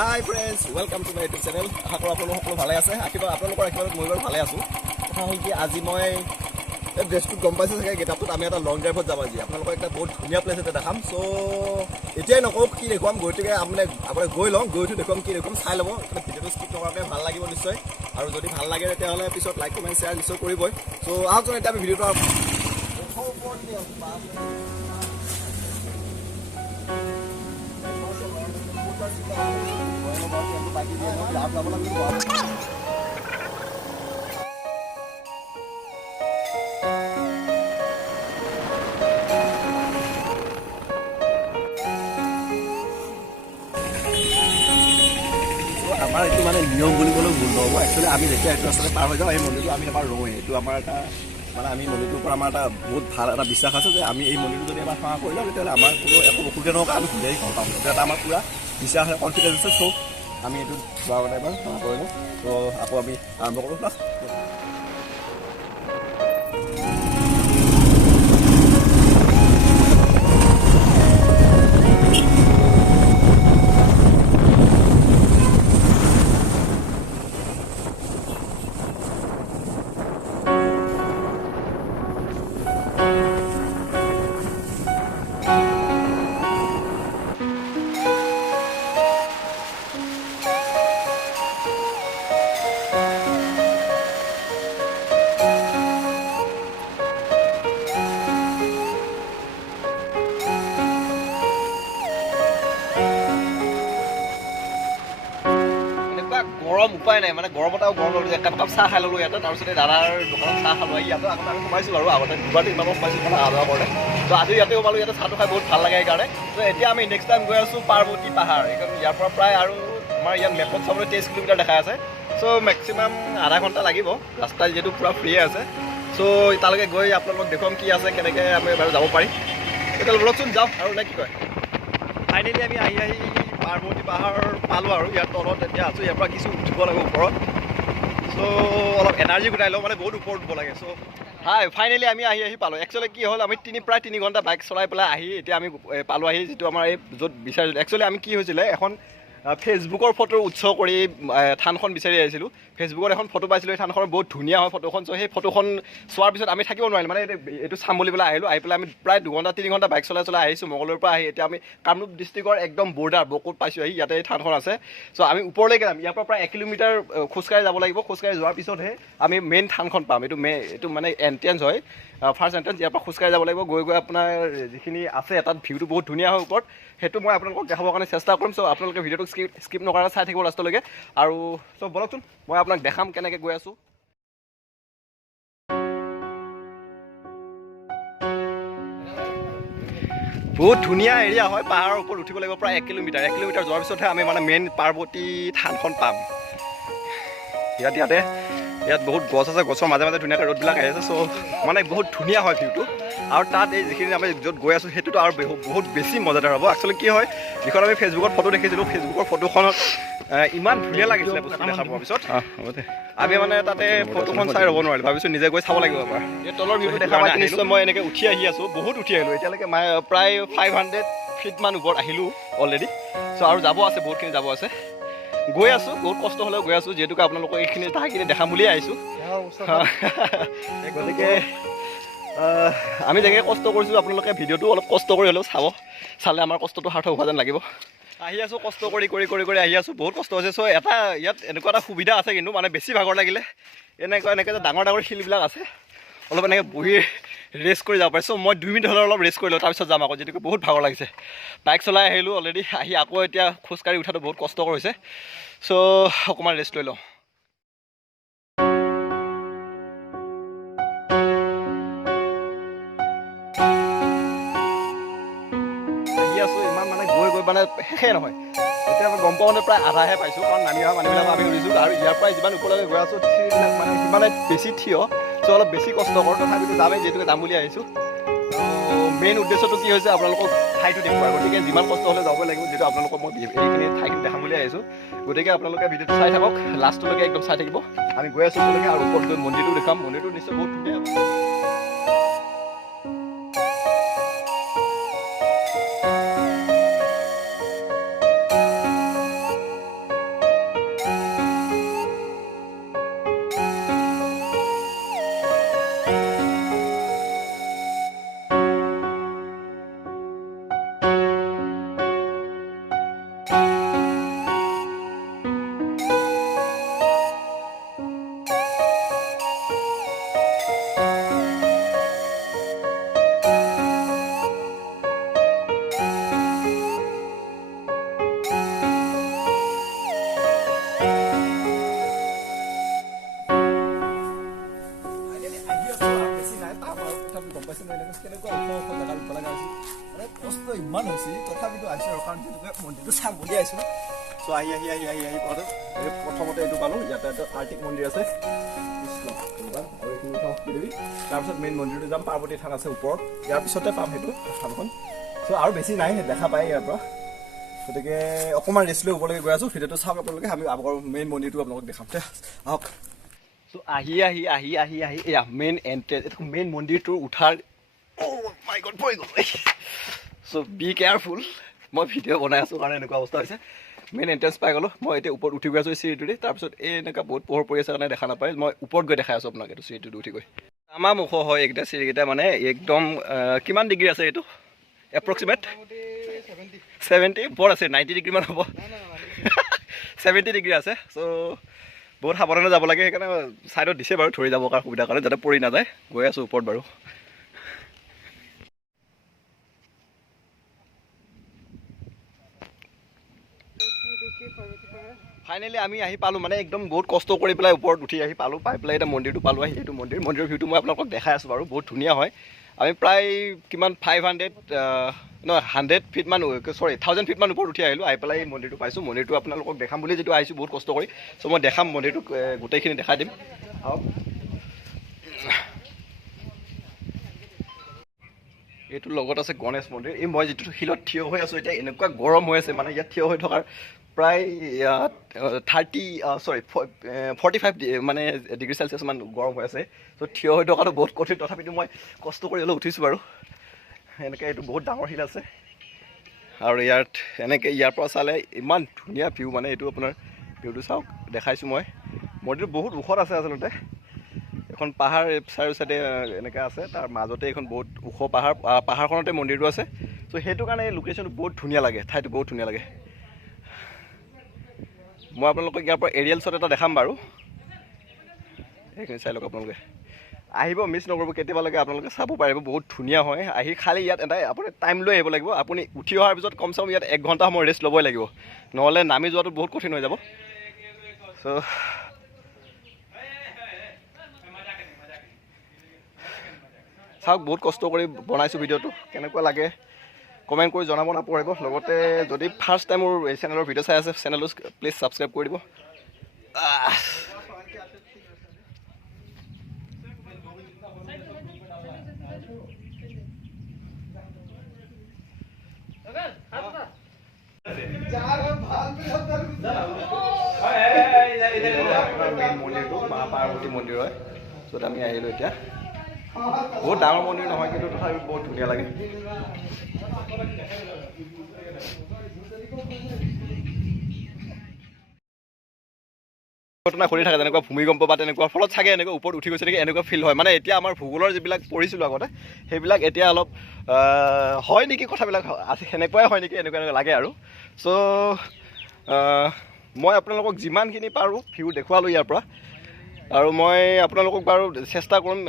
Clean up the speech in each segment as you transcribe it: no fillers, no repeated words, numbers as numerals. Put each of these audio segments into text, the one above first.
Hi friends, welcome to my YouTube channel. আশা কৰোঁ আপোনালোক সকলো ভালে আছে। আপোনালোকৰ একেবাৰে মই বাৰু ভালে আছোঁ। কথা হ'ল কি আজি মই এই ড্ৰেছটোত গম পাইছোঁ চাগে গেটআপটোত আমি এটা লং ড্ৰাইভত যাব আজি। আপোনালোকক এটা বহুত ধুনীয়া প্লেচ এটা দেখাম। চ' এতিয়াই নকওঁ কি দেখুৱাম, গতিকে আপুনি গৈ লওঁ, গৈ উঠি দেখুৱাম কি দেখুৱাম চাই ল'ব। ভিডিঅ'টো স্কিপ নকৰাকৈ ভাল লাগিব নিশ্চয়। আৰু যদি ভাল লাগে তেতিয়াহ'লে পিছত লাইক কমেণ্ট শ্বেয়াৰ নিশ্চয় কৰিবই। চ' আহকচোন এতিয়া আমি ভিডিঅ'টো আমাৰ এইটো মানে নিয়ম বুলি ক'লেও ভুল নহ'ব। একচুৱেলি আমি যেতিয়া এইটো ৰাস্তাতে পাৰ হৈ যাওঁ এই মন্দিৰটো আমি এবাৰ ৰওঁৱেই। এইটো আমাৰ এটা মানে আমি মন্দিৰটোৰ পৰা আমাৰ এটা বহুত ভাল এটা বিশ্বাস আছে যে আমি এই মন্দিৰটো যদি এবাৰ সেৱা কৰি লওঁ তেতিয়াহ'লে আমাৰ কোনো একো অসুবিধা নহওক, আমি ঘূৰি ঘৰ পাম। সেইটো এটা আমাৰ পূৰা বিশ্বাস আছে, কনফিডেঞ্চ আছে। চ' আমি এইটো যোৱা মানে এবাৰ সেৱা কৰিলোঁ। ত' আকৌ আমি আৰম্ভ কৰোঁ প্লাছ গৰম উপায় নাই, মানে গৰমত আৰু গৰম ল'লোঁ। একাপ চাহ খাই ল'লোঁ ইয়াতে, তাৰপিছতে দাদাৰ দোকানত চাহ খালোঁ। ইয়াতে আগতে আমি সোমাইছিলোঁ আৰু আগতে দুবাৰ তিনিবাৰ সোমাইছিলোঁ মানে অহা যোৱা কৰোঁতে। ত' আজি ইয়াতে সোমালোঁ, ইয়াতে চাহটো খাই বহুত ভাল লাগে সেইকাৰণে। ত' এতিয়া আমি নেক্সট টাইম গৈ আছোঁ পাৰ্বতী পাহাৰ। এইখন ইয়াৰ পৰা প্ৰায় আৰু আমাৰ ইয়াত মেপত চাবলৈ 23 কিলোমিটাৰ দেখাই আছে। চ' মেক্সিমাম আধা ঘণ্টা লাগিব, ৰাস্তা যিহেতু পূৰা ফ্ৰীয়ে আছে। চ' তালৈকে গৈ আপোনালোকক দেখুৱাম কি আছে, কেনেকৈ আমি বাৰু যাব পাৰিম। তেতিয়াহ'লে বলকচোন যাওঁ আৰু নে কি কয়। ফাইনেলি আমি আহি পাৰ্বতী পাহাৰ পালোঁ আৰু ইয়াৰ তলত এতিয়া আছোঁ। ইয়াৰ পৰা কিছু উঠিব লাগিব ওপৰত। চ' অলপ এনাৰ্জি গোটাই লওঁ, মানে বহুত ওপৰত উঠিব লাগে। চ' ফাইনেলি আমি আহি পালোঁ। একচুৱেলি কি হ'ল, আমি প্ৰায় 3 ঘণ্টা বাইক চলাই পেলাই এতিয়া আমি পালোঁ যিটো আমাৰ এই য'ত বিচাৰিছিলোঁ। একচুৱেলি আমি কি হৈছিলে, এখন ফেচবুকৰ ফটোৰ উৎস কৰি থানখন বিচাৰি আহিছিলোঁ। ফেচবুকত এখন ফটো পাইছিলোঁ, এই থানখনৰ বহুত ধুনীয়া হয় ফটোখন। চ' সেই ফটোখন চোৱাৰ পিছত আমি থাকিব নোৱাৰিলোঁ, মানে এইটো চাম বুলি পেলাই আহিলোঁ। আহি পেলাই আমি প্ৰায় 2-3 ঘণ্টা বাইক চলাই আহিছোঁ মঙলদৈৰ পৰা এতিয়া আমি কামৰূপ ডিষ্ট্ৰিক্টৰ একদম বৰ্ডাৰ বকুত পাইছোঁ ইয়াতে এই থানখন আছে। চ' আমি ওপৰলৈকে যাম, ইয়াৰ পৰা প্ৰায় 1 কিলোমিটাৰ খোজকাঢ়ি যাব লাগিব। খোজকাঢ়ি যোৱাৰ পিছতহে আমি মেইন থানখন পাম। এইটো মানে এণ্ট্ৰেঞ্চ হয়, ফাৰ্ষ্ট এণ্ট্ৰেঞ্চ। ইয়াৰ পৰা খোজকাঢ়ি যাব লাগিব। গৈ আপোনাৰ যিখিনি আছে তাত ভিউটো বহুত ধুনীয়া হয় ওপৰত, সেইটো মই আপোনালোকক দেখাবৰ কাৰণে চেষ্টা কৰিম। চ' আপোনালোকে ভিডিঅ'টো স্কিপ নকৰাকৈ চাই থাকিব লাষ্টলৈকে। আৰু চ' বলকচোন মই আপোনাক দেখাম কেনেকৈ গৈ আছোঁ। বহুত ধুনীয়া এৰিয়া হয়, পাহাৰৰ ওপৰত উঠিব লাগিব প্ৰায় 1 কিলোমিটাৰ যোৱাৰ পিছতহে আমি মানে মেইন পাৰ্বতী থানখন পাম। ইয়াত বহুত গছ আছে, গছৰ মাজে মাজে ধুনীয়াকৈ ৰ'দবিলাক আহি আছে। চ' মানে বহুত ধুনীয়া হয় ভিউটো। আৰু তাত এই যিখিনি আমি য'ত গৈ আছোঁ সেইটোতো আৰু বহুত বেছি মজাদাৰ হ'ব। একচুৱেলি কি হয়, যিখন আমি ফেচবুকত ফটো দেখিছিলোঁ, ফেচবুকৰ ফটোখনত ইমান ধুনীয়া লাগিছিলে বস্তু দেখা পোৱাৰ পিছত আমি মানে তাতে ফটোখন চাই ৰ'ব নোৱাৰিলোঁ, ভাবিছোঁ নিজে গৈ চাব লাগিব এবাৰ। এই তলৰ ভিউটো দেখা পাই নিশ্চয় মই এনেকৈ উঠি আহি আছোঁ, বহুত উঠি আহিলোঁ এতিয়ালৈকে। প্ৰায় 500 ফিটমান ওপৰত আহিলোঁ অলৰেডি। চ' আৰু যাব আছে, বহুতখিনি যাব আছে। গৈ আছোঁ, বহুত কষ্ট হ'লেও গৈ আছোঁ, যিহেতুকে আপোনালোকক এইখিনি ঠাইখিনি দেখাম বুলিয়ে আহিছোঁ। গতিকে আমি যেনেকৈ কষ্ট কৰিছোঁ, আপোনালোকে ভিডিঅ'টো অলপ কষ্ট কৰি হ'লেও চালে আমাৰ কষ্টটো সাৰ্থক হোৱা যেন লাগিব। আহি আছোঁ, কষ্ট কৰি আহি আছোঁ, বহুত কষ্ট হৈছে। চ' ইয়াত এনেকুৱা এটা সুবিধা আছে কিন্তু, মানে বেছি ভাগৰ লাগিলে এনেকৈ যে ডাঙৰ শিলবিলাক আছে, অলপ এনেকৈ বহি ৰেষ্ট কৰি যাব পাৰে। চ' মই 2 মিনিট হ'লেও অলপ ৰেষ্ট কৰি লওঁ, তাৰপিছত যাম আকৌ, যিহেতুকে বহুত ভাগৰ লাগিছে। বাইক চলাই আহিলোঁ অলৰেডি, আহি আকৌ এতিয়া খোজকাঢ়ি উঠাটো বহুত কষ্টকৰ হৈছে। চ' অকণমান ৰেষ্ট লৈ লওঁ। ইমান মানে গৈ মানে শেষে নহয়। এতিয়া আমি গম পাওঁ প্ৰায় আধাহে পাইছোঁ, কাৰণ নামি অহা মানুহবিলাকক আমি সুধিছোঁ। আৰু ইয়াৰ পৰাই যিমান ওপৰলৈকে গৈ আছোঁ চিৰিবিলাক মানে সিমানে বেছি থিয়। চ' অলপ বেছি কষ্টকৰ, তথাপিতো যামেই, যিহেতুকে যাম বুলি আহিছোঁ। মেইন উদ্দেশ্যটো কি হৈছে, আপোনালোকক ঠাইটো দেখুওৱা। গতিকে যিমান কষ্ট হ'লে যাবই লাগিব, যিহেতু আপোনালোকক মই এইখিনি ঠাইখিনি দেখাম বুলি আহিছোঁ। গতিকে আপোনালোকে ভিডিঅ'টো চাই থাকক, লাষ্টলৈকে একদম চাই থাকিব। আমি গৈ আছোঁ ওপৰলৈকে, আৰু ওপৰত গৈ মন্দিৰটো দেখাম। মন্দিৰটো নিশ্চয় বহুত ধুনীয়া হ'ব। কেনেকুৱা ওখ ওখ জেগা লুব লগা হৈছিল মানে কষ্ট ইমান হৈছিল তথাপিতো আহিছোঁ আৰু কাৰণ যিহেতুকে মন্দিৰটো চাম বুলি আহিছোঁ চ' আহি পালোঁ প্ৰথমতে এইটো পালোঁ ইয়াতে এটা কাৰ্তিক মন্দিৰ আছে আৰু এইখিনি তাৰপিছত মেইন মন্দিৰটো যাম পাৰ্বতী থান আছে ওপৰত ইয়াৰ পিছতে পাম সেইটো থানখন চ' আৰু বেছি নাই দেখা পায় ইয়াৰ পৰা গতিকে অকণমান ৰেষ্ট লৈ ওপৰলৈকে গৈ আছোঁ ভিডিঅ'টো চাওক আপোনালোকে আমি আগৰ মেইন মন্দিৰটো আপোনালোকক দেখাম আহক চ' আহি এয়া মেইন এণ্ট্ৰেঞ্চ এইটো মেইন মন্দিৰটোৰ উঠাৰ মাই গড পৰি গ'ল চ' বি কেয়াৰফুল মই ভিডিঅ' বনাই আছোঁ কাৰণে এনেকুৱা অৱস্থা হৈছে মেইন এণ্ট্ৰেঞ্চ পাই গ'লোঁ মই এতিয়া ওপৰত উঠি গৈ আছোঁ চিৰিটোদি তাৰপিছত এই এনেকুৱা বহুত পোহৰ পৰি আছে কাৰণে দেখা নাপায় মই ওপৰত গৈ দেখাই আছোঁ আপোনাক এইটো চিৰিটোদি উঠি গৈ আমাৰ মুখ হয় এইকেইটা চিৰিকেইটা মানে একদম কিমান ডিগ্ৰী আছে এইটো এপ্ৰক্সিমেট 70 ওপৰত আছে 90 ডিগ্ৰীমান হ'ব 70 ডিগ্ৰী আছে চ' বহুত সাৱধানে যাব লাগে সেইকাৰণে ছাইডত দিছে বাৰু ধৰি যাবৰ কাৰণে সুবিধাৰ কাৰণে যাতে পৰি নাযায় গৈ আছোঁ ওপৰত বাৰু ফাইনেলি আমি আহি পালোঁ মানে একদম বহুত কষ্ট কৰি পেলাই ওপৰত উঠি আহি পালোঁ পাই পেলাই এতিয়া মন্দিৰটো পালোঁ আহি এইটো মন্দিৰৰ ভিউটো মই আপোনালোকক দেখাই আছোঁ বাৰু বহুত ধুনীয়া হয় আমি প্ৰায় কিমান 100 ফিটমান 1000 ফিটমান ওপৰত উঠি আহিলোঁ আহি পেলাই মন্দিৰটো পাইছোঁ মন্দিৰটো আপোনালোকক দেখাম বুলি যিটো আহিছোঁ বহুত কষ্ট কৰি চ' মই দেখাম মন্দিৰটো গোটেইখিনি দেখাই দিম আহক এইটোৰ লগত আছে গণেশ মন্দিৰ এই মই যিটো শিলত থিয় হৈ আছোঁ এতিয়া এনেকুৱা গৰম হৈ আছে মানে ইয়াত থিয় হৈ থকাৰ প্ৰায় 45 মানে ডিগ্ৰী চেলচিয়াছ মান গৰম হৈ আছে চ' থিয় হৈ থকাটো বহুত কঠিন তথাপিতো মই কষ্ট কৰি অলপ উঠিছোঁ বাৰু এনেকৈ এইটো বহুত ডাঙৰ শিল আছে আৰু ইয়াত এনেকৈ ইয়াৰ পৰা চালে ইমান ধুনীয়া ভিউ মানে এইটো আপোনাৰ ভিউটো চাওক দেখাইছোঁ মই মন্দিৰটো বহুত ওখত আছে আচলতে এখন পাহাৰ চাৰিও চাইডে এনেকৈ আছে তাৰ মাজতে এখন বহুত ওখ পাহাৰখনতে মন্দিৰটো আছে চ' সেইটো কাৰণে এই লোকেশ্যনটো বহুত ধুনীয়া লাগে ঠাইটো বহুত ধুনীয়া লাগে মই আপোনালোকক ইয়াৰ পৰা এৰিয়েল শ্বট এটা দেখাম বাৰু সেইখিনি চাই লওক আপোনালোকে আহিব মিছ নকৰিব কেতিয়াবালৈকে আপোনালোকে চাব পাৰিব বহুত ধুনীয়া হয় আহি খালি ইয়াত এটাই আপুনি টাইম লৈ আহিব লাগিব আপুনি উঠি অহাৰ পিছত কমচে কম ইয়াত 1 ঘণ্টা সময় ৰেষ্ট ল'বই লাগিব নহ'লে নামি যোৱাটো বহুত কঠিন হৈ যাব চ' চাওক বহুত কষ্ট কৰি বনাইছোঁ ভিডিঅ'টো কেনেকুৱা লাগে কমেণ্ট কৰি জনাব নাপাহৰিব লগতে যদি ফাৰ্ষ্ট টাইম মোৰ এই চেনেলৰ ভিডিঅ' চাই আছে চেনেলটো প্লিজ ছাবস্ক্ৰাইব কৰি দিব মেইন মন্দিৰটো মা পাৰ্বতী মন্দিৰ হয় য'ত আমি আহিলোঁ এতিয়া বহুত ডাঙৰ মন্দিৰ নহয় কিন্তু তথাপিও বহুত ধুনীয়া লাগে ঘটনা ঘটি থাকে যেনেকুৱা ভূমিকম্প বা তেনেকুৱা ফলত চাগে এনেকুৱা ওপৰত উঠি গৈছে নেকি এনেকুৱা ফিল হয় মানে এতিয়া আমাৰ ভূগোলৰ যিবিলাক পঢ়িছিলোঁ আগতে সেইবিলাক এতিয়া অলপ হয় নেকি কথাবিলাক আছে সেনেকুৱাই হয় নেকি এনেকুৱা লাগে আৰু চ' মই আপোনালোকক যিমানখিনি পাৰোঁ ভিউ দেখুৱালোঁ ইয়াৰ পৰা আৰু মই আপোনালোকক বাৰু চেষ্টা কৰিম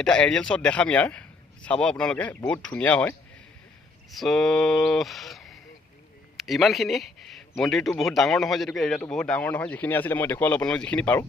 এটা এৰিয়েল শ্বট দেখাম ইয়াৰ চাব আপোনালোকে বহুত ধুনীয়া হয় চ' ইমানখিনি মন্দিৰটো বহুত ডাঙৰ নহয় যিহেতুকে এৰিয়াটো বহুত ডাঙৰ নহয় যিখিনি আছিলে মই দেখুৱালোঁ আপোনালোকক যিখিনি পাৰোঁ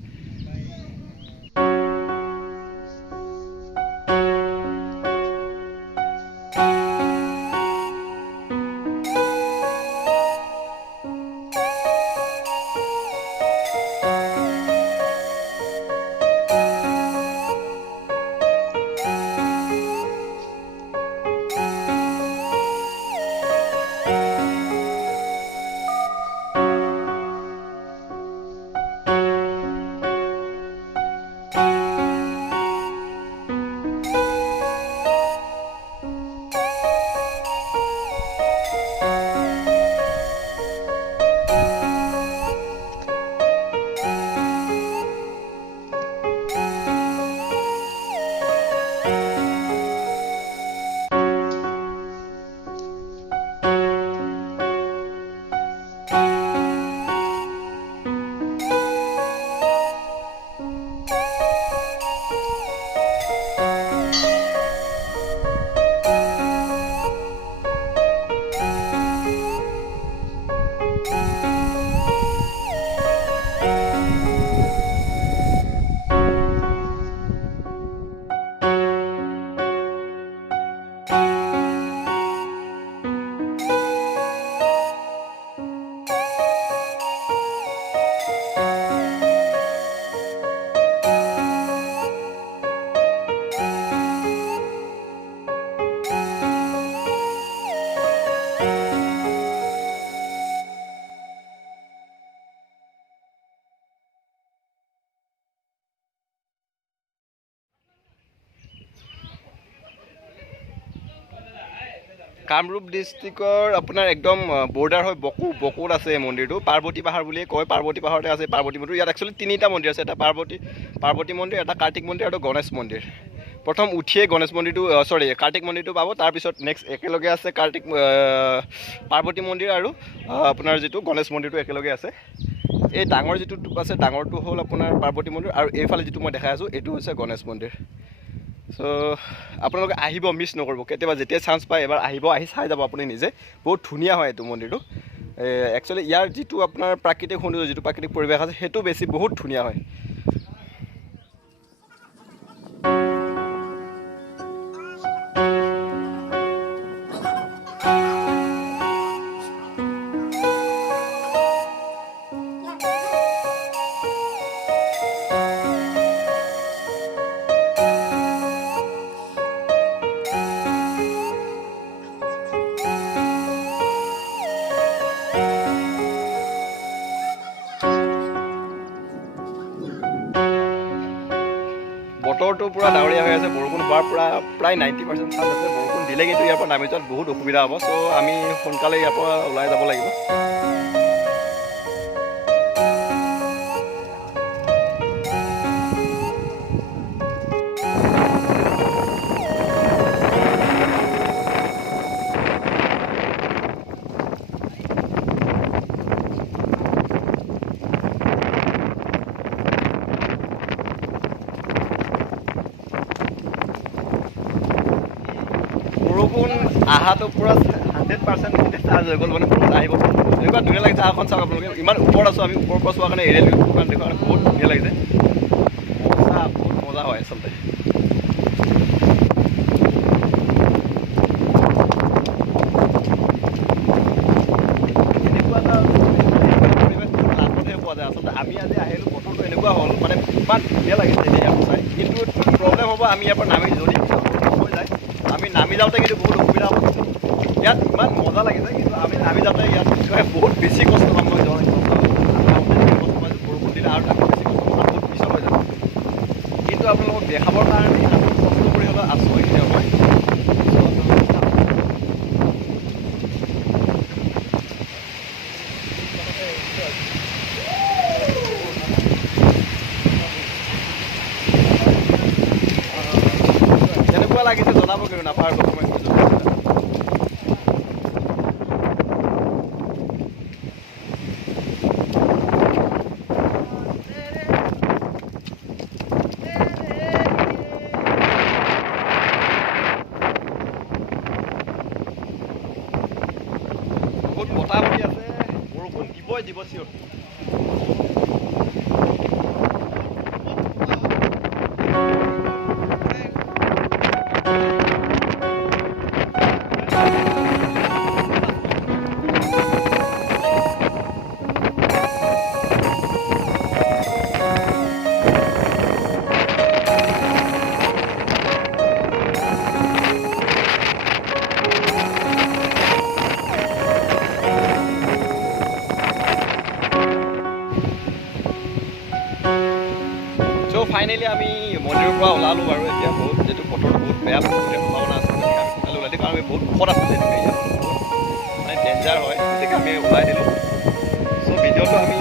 কামৰূপ ডিষ্ট্ৰিক্টৰ আপোনাৰ একদম বৰ্ডাৰ হয় বকুত আছে এই মন্দিৰটো পাৰ্বতী পাহাৰ বুলিয়ে কয় পাৰ্বতী পাহাৰতে আছে পাৰ্বতী মন্দিৰ ইয়াত একচুৱেলি তিনিটা মন্দিৰ আছে এটা পাৰ্বতী মন্দিৰ এটা কাৰ্তিক মন্দিৰ আৰু গণেশ মন্দিৰ প্ৰথম উঠিয়ে গণেশ মন্দিৰটো কাৰ্তিক মন্দিৰটো পাব তাৰপিছত নেক্সট একেলগে আছে পাৰ্বতী মন্দিৰ আৰু আপোনাৰ যিটো গণেশ মন্দিৰটো একেলগে আছে এই ডাঙৰ যিটো আছে ডাঙৰটো হ'ল আপোনাৰ পাৰ্বতী মন্দিৰ আৰু এইফালে যিটো মই দেখাই আছোঁ এইটো হৈছে গণেশ মন্দিৰ চ' আপোনালোকে আহিব মিছ নকৰিব কেতিয়াবা যেতিয়া চান্স পায় এবাৰ আহি চাই যাব আপুনি নিজে বহুত ধুনীয়া হয় এইটো মন্দিৰটো একচুৱেলি ইয়াৰ যিটো আপোনাৰ প্ৰাকৃতিক সৌন্দৰ্য যিটো প্ৰাকৃতিক পৰিৱেশ আছে সেইটো বহুত ধুনীয়া হয় বতৰটো পুৰা ডাৱৰীয়া হৈ আছে বৰষুণ হোৱাৰ প্ৰায় 90% চান্স আছে বৰষুণ দিলে কিন্তু ইয়াৰ পৰা নামি যোৱাত বহুত অসুবিধা হ'ব চ' আমি সোনকালে ইয়াৰ পৰা ওলাই যাব লাগিব বৰষুণ আহাটো পুৰা 100% চাৰ্জ হৈ গ'ল মানে বৰষুণ আহিব এনেকুৱা ধুনীয়া লাগিছে আহাখন চাওক আপোনালোকে ইমান ওপৰত আছোঁ আমি ওপৰৰ পৰা চোৱাৰ কাৰণে এৰিয়েল ভিউখন দেখুৱাৰ কাৰণে বহুত ধুনীয়া লাগিছে বহুত মজা হয় আচলতে এনেকুৱা এটা পৰিৱেশ লাভতহে পোৱা যায় আচলতে আমি আজি আহিলোঁ বতৰটো এনেকুৱা হ'ল মানে ইমান ধুনীয়া লাগিছে এতিয়া ইয়াৰ পৰা চাই কিন্তু প্ৰব্লেম হ'ব আমি ইয়াৰ পৰা নামি যদি হৈ যায় আমি নামি যাওঁতে কিন্তু বহুত অসুবিধা হ'ব ইয়াত ইমান মজা লাগিছে কিন্তু আমি নামি যাওঁতে ইয়াত বহুত বেছি কষ্ট পাম মই বৰষুণ দিলে আৰু তাত বেছি কষ্ট পাম বহুত পিছত হৈ যাব কিন্তু আপোনালোকক দেখাবৰ কাৰণে আমি কষ্ট কৰি হ'লেও আছোঁ এইখিনি সময় কেনেকুৱা লাগিছে জনাব কিন্তু নাপাহৰিব কমেণ্ট কৰি বহুত বতাহ বলি আছে বৰষুণ দিব চিঞৰ ফাইনেলি আমি মন্দিৰৰ পৰা ওলালোঁ বাৰু এতিয়া বহুত যিহেতু বতৰটো বহুত বেয়া সম্ভাৱনা আছে গতিকে আমি সোনকালে ওলাই দিওঁ কাৰণ আমি বহুত ওখত আছোঁ যেনেকৈ ইয়াত মানে ডেঞ্জাৰ হয় গতিকে আমি ওলাই দিলোঁ চ' ভিডিঅ'টো আমি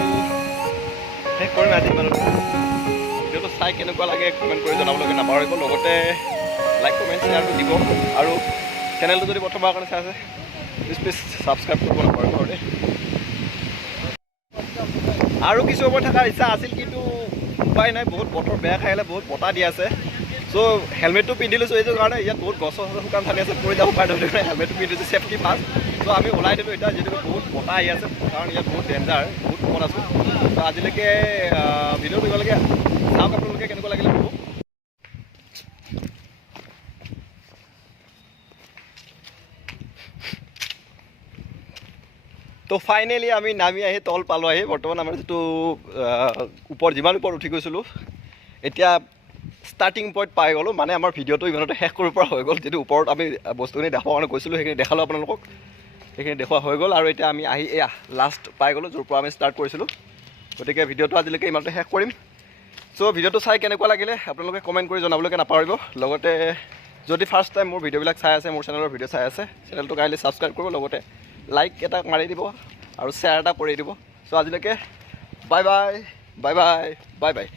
শেষ কৰিম আজি ইমানতে ভিডিঅ'টো চাই কেনেকুৱা লাগে কমেণ্ট কৰি জনাবলৈকে নাপাহৰিব লগতে লাইক কমেণ্ট শ্বেয়াৰটো দিব আৰু চেনেলটো যদি প্ৰথমবাৰৰ কাৰণে চাই আছে প্লিজ ছাবস্ক্ৰাইব কৰিব নাপাহৰিব আৰু দেই আৰু কিছু সময় থকাৰ ইচ্ছা আছিল কিন্তু উপায় নাই বহুত বতৰ বেয়া খাই আহিলে বহুত বতাহ দি আছে চ' হেলমেটটো পিন্ধি লৈছোঁ এইটো কাৰণে ইয়াত বহুত গছ শুকান থাকি আছে পৰি যাব পাৰে ধৰি হেলমেটটো পিন্ধি লৈছোঁ ছেফটি ফাৰ্ষ্ট চ' আমি ওলাই দিলোঁ এতিয়া যিহেতু বহুত বতাহ আহি আছে কাৰণ ইয়াত বহুত ডেঞ্জাৰ বহুত কমত আছোঁ চ' আজিলৈকে ভিডিঅ' কৰিবলৈকে চাওক আপোনালোকে কেনেকুৱা লাগিলে ক'ব তো ফাইনেলি আমি নামি আহি তল পালোঁ আহি বৰ্তমান আমাৰ যিটো যিমান ওপৰত উঠি গৈছিলোঁ এতিয়া ষ্টাৰ্টিং পইণ্ট পাই গ'লোঁ মানে আমাৰ ভিডিঅ'টো ইমানতে শেষ কৰিব পৰা হৈ গ'ল যিটো ওপৰত আমি বস্তুখিনি দেখাবৰ কাৰণে গৈছিলোঁ সেইখিনি দেখালোঁ আপোনালোকক সেইখিনি দেখুওৱা হৈ গ'ল আৰু এতিয়া আমি আহি এয়া লাষ্ট পাই গ'লোঁ য'ৰ পৰা আমি ষ্টাৰ্ট কৰিছিলোঁ গতিকে ভিডিঅ'টো আজিলৈকে ইমানতে শেষ কৰিম চ' ভিডিঅ'টো চাই কেনেকুৱা লাগিলে আপোনালোকে কমেণ্ট কৰি জনাবলৈকে নাপাহৰিব লগতে যদি ফাৰ্ষ্ট টাইম মোৰ ভিডিঅ'বিলাক চাই আছে, মোৰ চেনেলৰ ভিডিঅ' চাই আছে, চেনেলটো কাইণ্ডলি ছাবস্ক্ৰাইব কৰিব, লগতে লাইক এটা মাৰি দিব আৰু শ্বেয়াৰ এটা কৰি দিব। চ' আজিলৈকে bye bye bye bye bye bye.